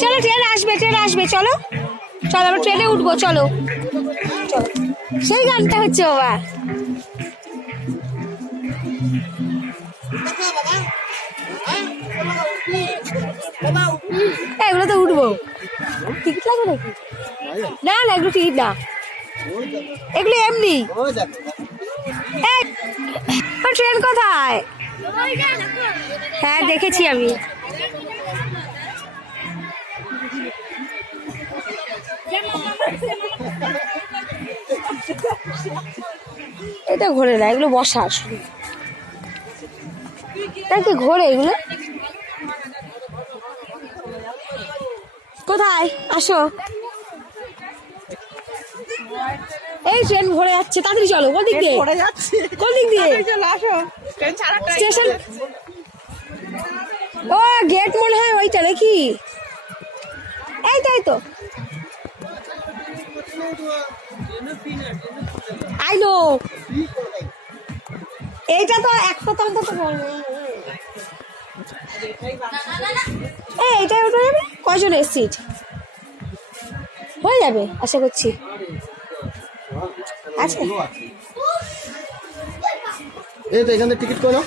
চলো ট্রেন আসবে ট্রেন আসবে, চলো। চলো, আমরা ট্রেনে উঠবো, চলো। চলো সেই গানটা হচ্ছে বাবা। এগুলো তো উঠবো। টিকিট লাগবে নাকি? না না, এগুলো টিকিট না। এগুলো এমনি। ট্রেন কোথায়? হ্যাঁ দেখেছি আমি। এটা ঘোরে না এগুলো বসা শুধু নাকি ঘোরে এগুলো? কোথায়? আসো। এই ট্রেন ঘুরে যাচ্ছে তাড়াতাড়ি চলো কোন দিক দিয়ে? পড়ে যাচ্ছে। কোন দিক দিয়ে? চলে আসো। ট্রেন ছাড়া স্টেশন ও গেট মনে হয় ওইটা নাকি? এই তো এই তো। আইলো। এইটা তো একটা তো অন্তত এই এইটাই ওটা যাবে? কজনের সিট হয়ে যাবে, আশা করছি। আছে? এই তো এখান টিকিট করে